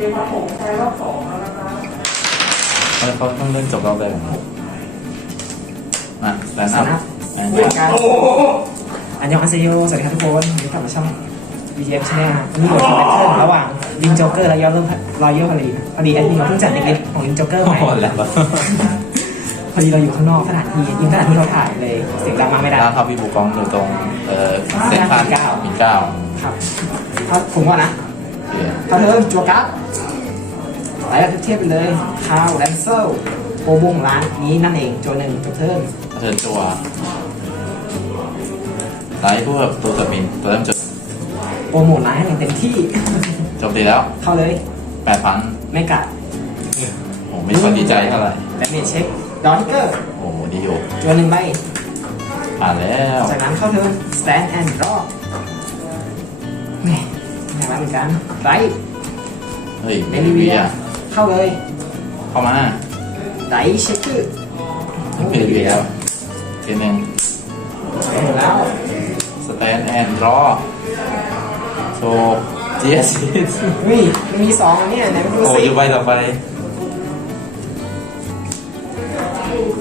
เป็นผสมใจรอบสองแล้วนะครับเออเขาต้องเล่นจบรอบแรกนะมาแลนด์อัพแอนเหมือนกันโอ้โหอันยองอาเซโยสวัสดีครับทุกคนวันนี้กลับมาช่อง BGF Channel วันนี้เราจะแบทเทิลระหว่างลิงโจ๊กเกอร์และยอดเริ่มรอยเยอร์พอดีพอดีแอดมินเราเพิ่งจัดในคลิปของลิงโจ๊กเกอร์โอ้ใหม่โหแล้วพอดีเราอยู่ข้างนอกสถานที่ยิงสถานที่เราถ่ายเลยเสียงดังมากไม่ได้ร้านทับวีบุกองอยู่ตรง เอ่อเซ็นทรัลเก้าปิ่นเกล้า ครับเอาผมก่อนนะ โอเคเอาเธอจัวการ์ดไล่แบบเทียบไปเลยคาวแลนเซอร์โปรบงร้านนี้นั่นเองโจหนึ่งจบเทิร์นเทิร์นจัวไลท์พวกตัวสมินตัวเริ่มจุดโปรโมทร้านให้อย่างเต็มที่ จบดีแล้วเข้าเลยแปดพันไม่กัดโอ้ไม่ค่อยดีใจเท่าไหร่และเมจเช็คดอนเกอร์โอ้ดีอยู่จวนหนึ่งใบผ่านแล้ว จากนั้นเข้าเทิร์น stand and draw แหม่ อยากรับเหมือนกันไรเฮ้ยเดเบลิลิเวีเวียยเข้าเลยเข้ามาไดเช็คคือเบลิเวียทีหนึ่งหมดแล้วสแตนแอนด์รอโชว์เจสอุ้ยมันมีสองอันเนี่ยไหนมาดูโอ้สิยอยู่ใบต่อไป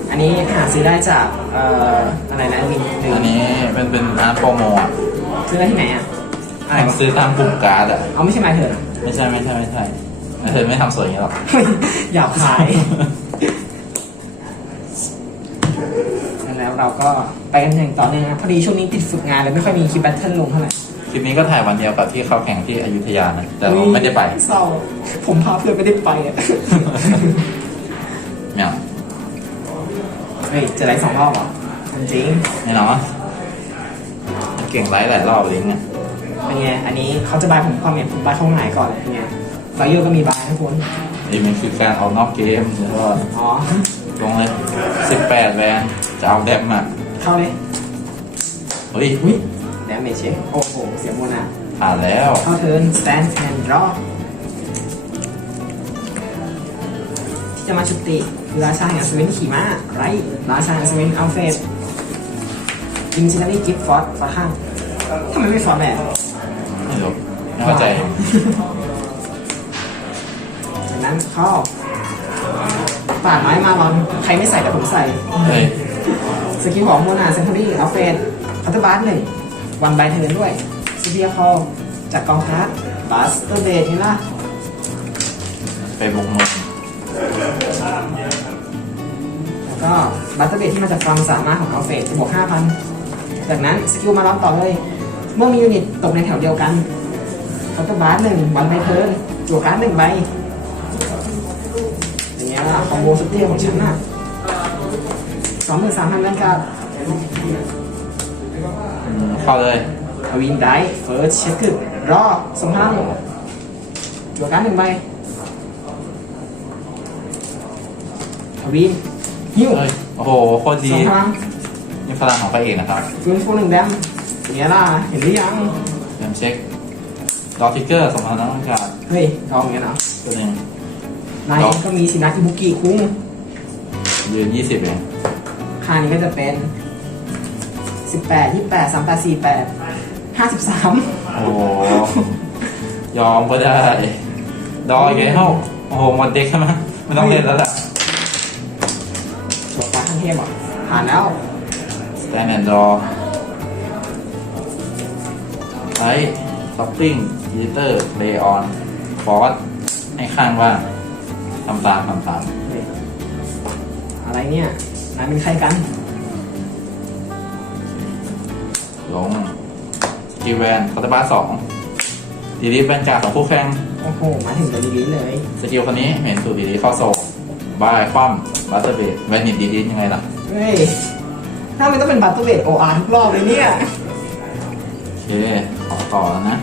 อันนี้หาซื้อได้จากเอ่ออะไรนะวินหนึ่งอันนี้เป็นเป็นอาร์ตโปรโมอะซื้อได้ที่ไหนอะ อะไรต้องซื้อตามปุ่มการ์ดอะ เอาไม่ใช่ไมาเถอะไม่ใช่ไม่ใช่ไม่ใช่ไม่เธอไม่ทำสวยอย่างนี้หรอก หยาบคาย แล้วเราก็ไปกันอย่างต่อเนื่องนะพอดีช่วงนี้ติดฝึกงานเลยไม่ค่อยมีคลิปแบทเทิลลงเท่าไหร่คลิปนี้ก็ถ่ายวันเดียวกับที่เขาแข่งที่อยุธยานะ แต่เราไม่ได้ไปเศร้าผมพาเพื่อนไม่ได้ไปอะ เนี่ยเฮ้ยเจะไลฟ์สองรอบเหรอจริงไม่เนาะมันเก่งไลฟ์หลายรอบลิงก์เนี่ย เป็นไง อันนี้เขาจะบายผมความเห็นผมบายเข้าหายก่อนเลยเป็นไงไฟเยอร์ก็มีบายทุกคนนี่มันคือการเอานอกเกมแล้วก็อ๋อลงเลยสิบแปดแวนจะเอาแดมอะเข้าเลยเฮ้ยอุ้ยแดมเมจเช็คโอ้โห เสียงมนอะผ่านแล้ว เข้าเทิร์น stand and draw ที่จะมาชุติคือราชาแห่งสวินขี่ม้าไรราชาแห่งสวินอัลเฟสอินชินารีกิฟต์ฟอร์ดฟอร์ข้างทำไมไม่ฟอร์ดแบบ ไม่รู้ไม่เข้าใจจากนั้นเข้าป่าดไม้มาลอนใครไม่ใส่แต่ผมใส่ เฮ้ยสกิลของโมนาเซนทอรี่อัลเฟนคัตเตอร์บาร์หนึ่งวันใบเทิร์นด้วยซูเปียคอลจากกองทัพบัสเตอร์เดทนี่ล่ะไปบุกเมืองแล้วก็บัสเตอร์เดทที่มาจากความสามารถของอัลเฟนจะบวก5,000จากนั้นสกิลมาล้อมต่อเลย เมื่อมียูนิตตกในแถวเดียวกันคัตเตอร์บาร์หนึ่งวันใบเทิร์นจั่วการ์ดหนึ่งใบอย่างเงี้ยล่ะคอมโบสุดเท่ของฉันน่ะสองหมื่นสามพันแวนการ์ดอืมเข้าเลยทวินได้เฟิร์สเช็คคือรอสองพลังจั่วการ์ดหนึ่งใบทวินฮิวเฮ้ยโอ้โหโคตรดีสองพลังนี่พลังของพระเอกนะครับฟื้นฟูหนึ่งแดมอย่าง เงี้ยล่ะเห็นหรือยังเริ่มเช็คดอทิกเกอร์สองพันน้องการเฮ้ยลองอย่างเงี้ยเนาะตัวหนึ่งนายก็มีสินาคิบุกิคุ้งยืนยี่สิบเองค่านี้ก็จะเป็นสิบแปดยี่แปดสามแปดสี่แปดห้าสิบสามโอ้โหยอมก็ได้ ดอยไงเฮ้าโอ้โหหมดเด็กใช่ไหมไม่ต้องเล่นแล้วล่ะจั่วการ์ดขั้นเทพอะผ่านแล้ว Stand and draw ไลท์ท็อ ปปิ้งยีเตอร์เลออนฟอสให้ข้างว่างทำตามทำตามเฮ้ยอะไรเนี่ยนายเป็นใครกัน ลงสกิลแวนคอร์ตบาสสองดีลิฟแวนการ์ดของคู่แข่งโอ้โห มาถึงตัวดีๆเลย สกิลคนนี้เห็นสูตรดีลิเข้าโซบายคว่ำบัตเตอร์เบดแวนนิดดีลิยังไงล่ะเฮ้ยถ้ามันต้องเป็นบัตเตอร์เบดโออาร์ทุกรอบเลยเนี่ย โอเคขอ ต่อแล้วนะ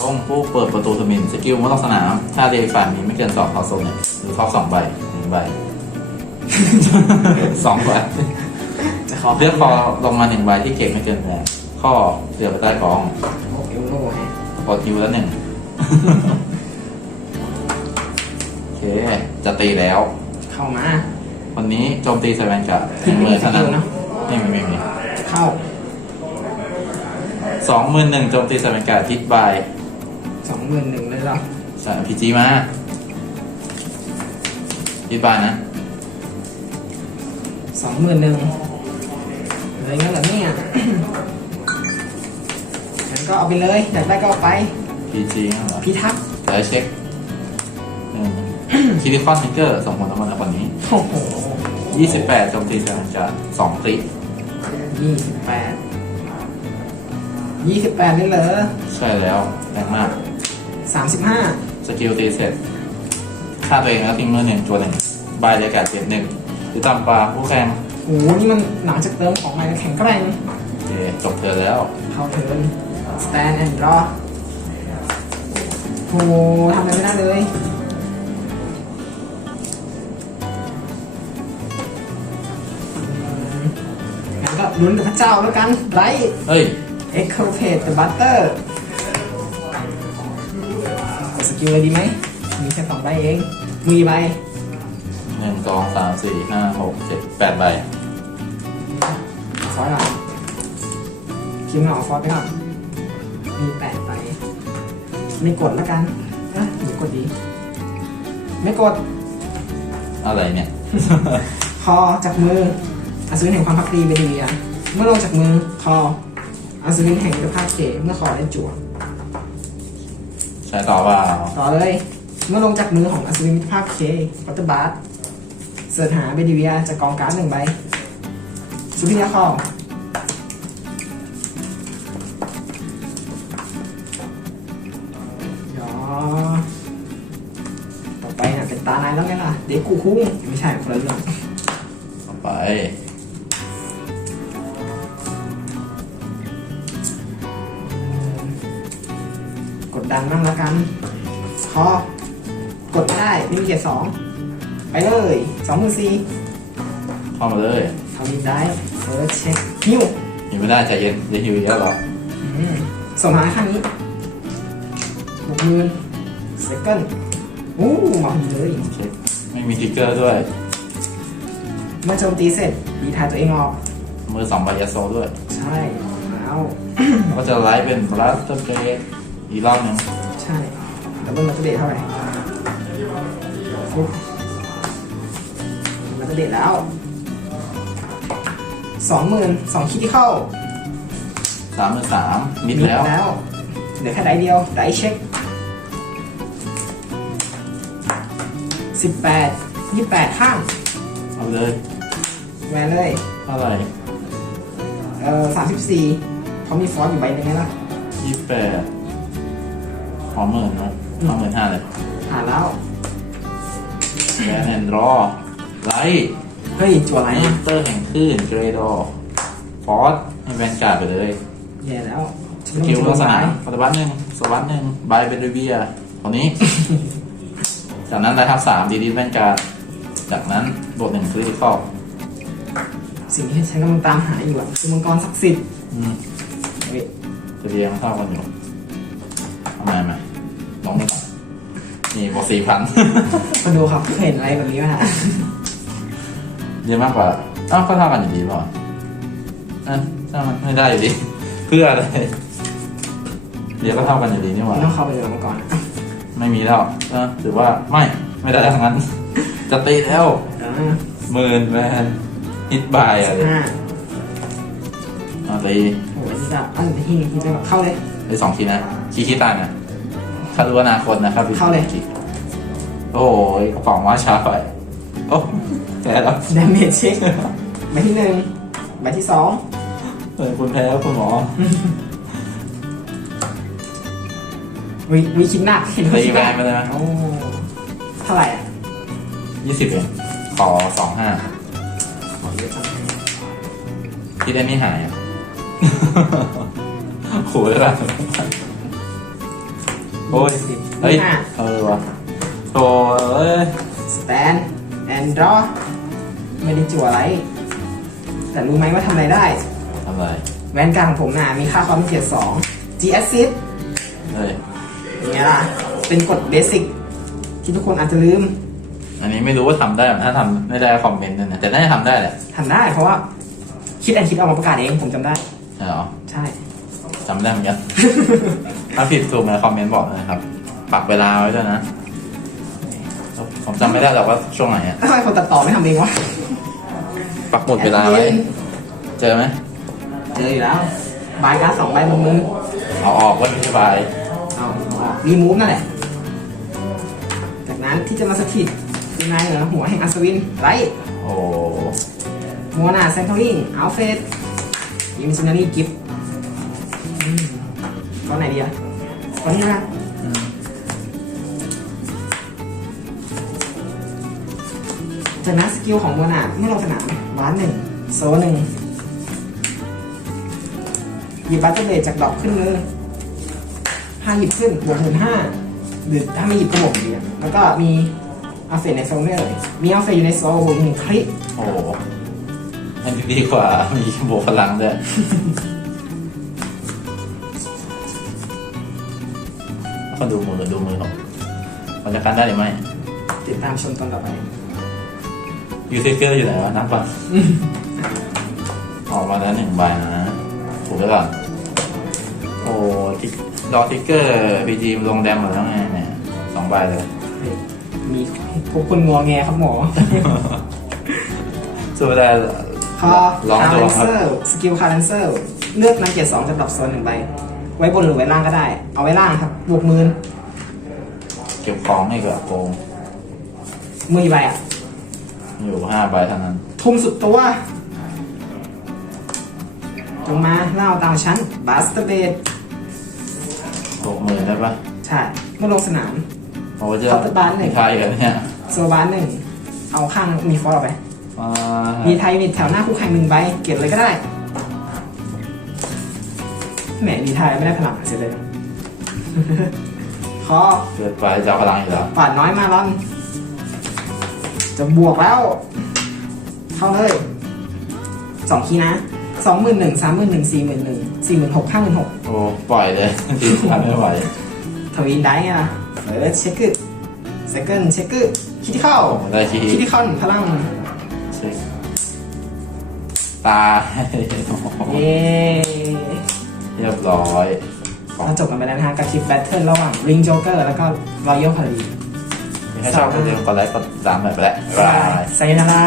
ลงผู้เปิดประตูสมินสกิลไม่ต้องสนาม ถ้าเรียกฝ่ายมีไม่เกินสองคอโซนเนี่ยหรือครอบสองใบหนึ่งใบสองใบจะขอเลือกคอลงมาหนึ่งใบที่เก็บไม่เกินแรงข้อเสือไปใต้กองโอ้เอลโล่ฮะกดยูแล้วหนึ่งโอเค จะตีแล้ว เข้ามา วันนี้โจมตีใส่แวนกับหนึ่งหมื่นเท่านั้นสกิลเนอะนี่ไม่มีมีเข้า สองหมื่นหนึ่งโจมตีใส่แวนกับทิดบายสองหมื่นหนึ่งเลยเหรอใส่พีจีมาคิดบ้านนะสองหมื่นหนึ่งอะไรเงี้ยเหรอเนี่ยงั้นก็เอาไปเลยอยากได้ก็เอาไปพีจีนั่นเหรอพิทักษ์เดี๋ยวเช็คหนึ่งคิริคอนทิงเกอร์ส่งผลต่อมันในคนนี้โอ้โห28โจมตีแสงจะ2คลิกยี่สิบแปด ยี่สิบแปดเลยเหรอใช่แล้วแรงมากสามสิบห้าสกิลตีเสร็จฆ่าตัวเองแล้วทิ้งมือหนึ่งตัวหนึ่งบายเดียกาศเจ็บหนึ่งหรือต่ำกว่าผู้แข่งโอ้โหนี่มันหลังจากเติมของใหม่แล้วแข็งแกร่งโอเคจบเธอแล้วเข้าเทิร์น stand and draw โอ้โหทำอะไรไม่ได้เลยงั้นก็ลุ้นกับพระเจ้าแล้วกันไรเฮ้ย เอ็กโคเพดกับบัตเตอร์กดสกิลเลยดีไหม มีแค่สองใบเอง มีใบหนึ่งสองสามสี่ห้าหกเจ็ดแปดใบฟอยก่อนคิมเหงาฟอยไปก่อนมีแปดใบไม่กดแล้วกันนะหรือกดดี ไม่กด อะไรเนี่ย คอจากมืออัศวินแห่งความพักดีเบดีเวียเมื่อลงจากมือคอ อัศวินแห่งมิตรภาพเคเมื่อคอได้จั่วใช้ต่อว่าต่อเลย เมื่อลงจากมือของอัศวินมิตรภาพเคปัตเตอร์บาร์เสิร์ชหาเบดีเวียจากกองการ์ดหนึ่งใบสุพิยาคอหยอต่อไปน่ะเป็นตานายแล้วไงล่ะ เด็กกูคุ้งไม่ใช่คนละเรื่องต่อไป ดดันบ้างแล้วกันพอกดไม่ได้ไม่มีเกียร์สองไปเลยสองหมื่นสี่เข้ามาเลยทำดีได้เฟิร์สเช็คฮิวหิวไม่ได้ใจเย็นจะหิวอีกแล้วเหรออืมส่งมาข้างนี้หกหมื่นเซคันด์อู้มาพอดีเลย เช็คไม่มีทิกเกอร์ด้วย เมื่อโจมตีเสร็จดีทายตัวเองออก มือสองใบยาโซด้วย ใช่แล้วแล้วก็จะไลฟ์เป็นบลัสเตอร์เบร อีกรอบหนึ่งใช่ดับเบิลมัตเตอร์เดทเท่าไหร่ฟุ๊บมัตเตอร์เดทแล้วสองหมื่นสองคิดที่เข้าสามหมื่นสามมิดแล้ว แล้ว เหลือแค่ไดเดียวไดเช็คสิบแปดยี่แปดข้างเอาเลยแหวนเลย เท่าไหร่เอ่อสามสิบสี่เขามีฟอนต์อยู่ใบหนึงไงล่ะยี่แปด ขอหมื่นนะขอหมื่นห้าเลยผ่านแล้วแวนแอนดรอไลท์เฮ้ยจั่วอะไรไลอะเตอร์แห่งคลื่นเกรดอฟอสให้แวนการ์ดไปเลยแย่แล้วสกิลลักษณะปฏิบัติหนึ่งสวัสดหนึ่งบายเป็นเบียคนนี้ จากนั้นได้ทับสามดีดีแวนการ์ดจากนั้นบวกหนึ่งคริติคอลสิ่งที่ฉันกำลังตามหาอยู่อะคือมังกรศักดิ์สิทธิ์อืมเฮ้ยจะเรียงเท่ากันอยู่ทำไมไหม ลองนี่ก่อนนี่บวกสี่พันมาดูครับเคยเห็นอะไรแบบนี้ไหมฮะเยอะมากกว่าอ้าวก็เท่ากันอยู่ดีเปล่าอะถ้ามันไม่ได้อยู่ดี เพื่ออะไร เดี๋ยวก็เท่ากันอยู่ดีนี่หว่า ต้องเข้าไปดูมังกรอะไม่มีแล้วก็ถือว่าไม่ไม่ได้ทั้งนั้น จะตีแล้วอ่าหมื่นแมนฮิตบายสิอะบไรห้าเอาตีโอ้ยนี่จะอันที่ที่จะเข้าเลยไปสองทีนะคีคิดตายนะ คารู้อนาคตนะครับเข้าเลย โอ้ยกระป๋องว่าช้าไปโอ้แพ้แล้วดาเมจเช็คใบที่หนึ่งใบที่สองเออคุณแพ้แล้วคุณหมอวิวิคิดหนักเห็นตีคิดแวหนันกไปเลยไหมโอ้เท่าไหร่อะยี่สิบเองขอสองห้าขอเยอะจังคิดได้ไม่หายอะโหเลยล่ะ โอ้ยสิบเฮ้ยห้าเออวะโธ่เอ้ย stand and draw ไม่ได้จั่วอะไร แต่รู้ไหมว่าทำอะไรได้ ทำไรแวนการดของผมน่ะมีค่าความเกียรสอง G assist เฮ้ย อย่างเงี้ยล่ะ เป็นกฎเบสิกที่ทุกคนอาจจะลืม อันนี้ไม่รู้ว่าทำได้ไหมถ้าทำไม่ได้คอมเมนต์ด้วยนะแต่น่าจะทำได้แหละทำได้เพราะว่า คิดอันคิดเอามาประกาศเองผมจำได้ ใช่เหรอ ใช่ จำได้เหมือนกัน ถ้าผิดถูกในคอมเมนต์บอกนะครับ ปักเวลาไว้ด้วยนะ ผมจำไม่ได้หรอกว่าช่วงไหนอะทำไมคนตัดต่อไม่ทำเองวะปักหมุดเวลาไว้ เจอไหมเจออยู่แล้วบายการ์ดสองใบบนมือเอาออกว่าอธิบายเอารีมูฟนั่นแหละ จากนั้นที่จะมาสถิตคือนายเหนือหัวแห่งอัศวินไรโอ้มัวนาแซงเทอริงอัลเฟสยิมซินารีกิฟต์ต อนไหนดีอะตอนนี้นะอืมจากนั้นสกิลของมัวนาเมื่อลงสนามบ้านหนึ่งโซหนึ่งหยิบบัตเตอร์เบดจากดอกขึ้นมือห้าหยิบขึ้นบวกหมื่นห้าหรือถ้าไม่หยิบก็บวกอยู่ดีอะแล้วก็มีอัลเฟสในโซนด้วยเลยมีอัลเฟสอยู่ในโซนบวกหนึ่งคลิกโอ้อันนี้ดีกว่ามีบวกพลังด้วย คนดูมือดูมือของมันจะกันได้หรือไม่ติดตามชมตอนต่อไปยูเซเกอร์อยู่ไหนวะนับก่อนออกมาแล้วหนึ่งใบนะถูกไว้ก่อนโอ้ติ๊กดอติ๊กเกอร์พีจีลงแดมหมดแล้วไงเนี่ยสองใบเลย มีพวกคนงอแงครับหมอสู้ได้คอลองคาดูร์เรนครัเซบอร์สกิลคาร์เรนเซอร์ เลือกนำเกียรติสองจากดอกโซนหนึ่งใบ ไว้บนหรือไว้ล่างก็ได้ เอาไว้ล่างครับบวกหมืนเก็บของให้กับโกงมือกี่ใบอะอยู่ห้าใบเท่านั้น ทุ่มสุดตัวลงมาเล่าตามชั้นบัสเตอร์เบดหกหมื่นได้ปะใช่เมื่อลงสนาม โอ้จะเคาน์เตอร์บาร์หนึ่งไทยกันเนี่ยโซบาร์หนึ่งเอาข้างมีฟอร์ออกไป อ่ามีไทยมีแถวหน้าคู่แข่งหนึ่งใบเก็บเลยก็ได้ แหมมีไทยไม่ได้พลังเสียเลยนะคอเกิดไปจะเอาพลังอีกแล้วปาดน้อยมาลอน จะบวกแล้ว เข้าเลยสองคีย์นะสองหมื่นหนึ่งสามหมื่นหนึ่งสี่หมื่นหนึ่งสี่หมื่นหกห้าหมื่นหกโอ้ปล่อยเลยทีมทำไม่ไหวทวินได้ไงล่ะเออเช็คกึเซคันเช็คกึคิดที่เข้าได้ทีคิดที่เข้าหนึ่งพลังเช็คตายเย้ เรียบร้อยเราจบกันไปแล้วนะฮะกับคลิปแบทเทิลระหว่างริงโจ๊กเกอร์แล้วก็รอยัลพารีถ้าชอบก็อย่าลืมกดไลค์กดติดตามหน่อยไปแล้วบ๊ายบายไซนารา